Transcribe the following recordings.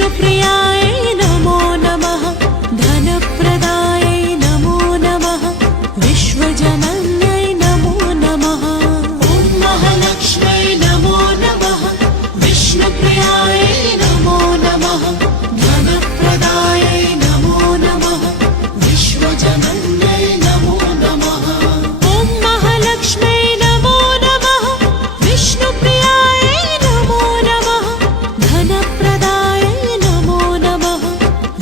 विष्णुप्रियाय नमो नमः धनप्रदाय नमो नमः विश्वजनन्यै नमो नमः ॐ महालक्ष्म्यै नमो नमः विष्णुप्रियाय नमो नमः धनप्रदाय नमो नमः विश्वजनन्यै नमो नमः ॐ महालक्ष्म्यै नमो नमः विष्णुप्रियाय नमो नमः धनप्रदाय नमो नमः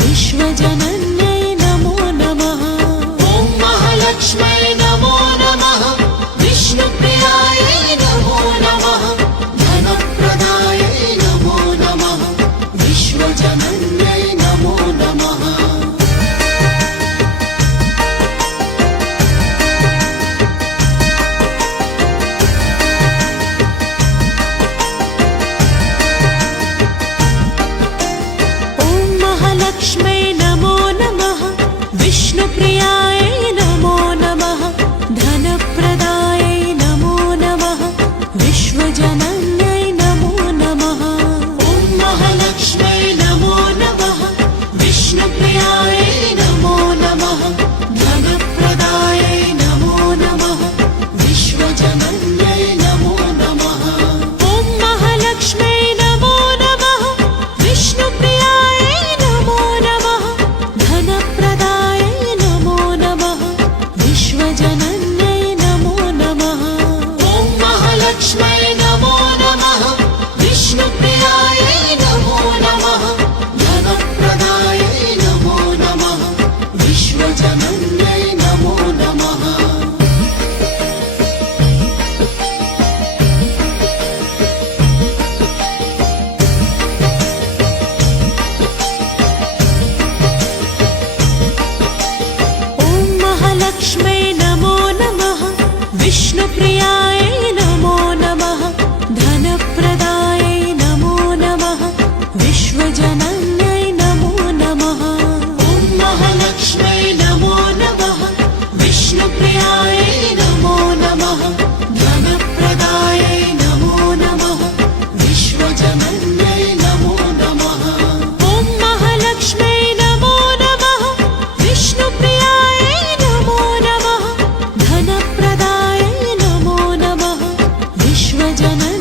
विश्वजनन्यै नमो नमः ॐ महालक्ष्म्यै नमो नमः विष्णुप्रियाय नमो नमः धनप्रदाय नमो नमः विश्वजनन्यै नमो नमः लक्ष्म्यै नमो नमः विष्णुप्रियाय नमो नमः धनप्रदाय नमो नमः विश्वजनन्यै नमो नमः ॐ महालक्ष्म्यै नमो नमः विष्णुप्रियाय नमो नमः धनप्रदाय नमो नमः विश्वजनन्यै नमो नमः ॐ महालक्ष्म्यै नमो नमः विष्णुप्रियाय नमो नमः धनप्रदाय नमो नमः विश्वजनन्यै नमो नमः ॐ महालक्ष्म्यै नमो नमः विष्णुप्रियाय नमो नमः धनप्रदाय नमो नमः विश्वजनन्यै नमो नमः लक्ष्म्यै नमो नमः विष्णुप्रियाय नमो नमः धनप्रदाय नमो नमः विश्वजनन्यै नमो नमः ॐ महालक्ष्म्यै नमो नमः विष्णुप्रियाय नमो नमः धनप्रदाय नमो नमः विश्वजनन्यै नमो नमः ॐ महालक्ष्म्यै नमो नमः विष्णुप्रियाय नमो नमः धनप्रदाय नमो नमः विश्वजनन्यै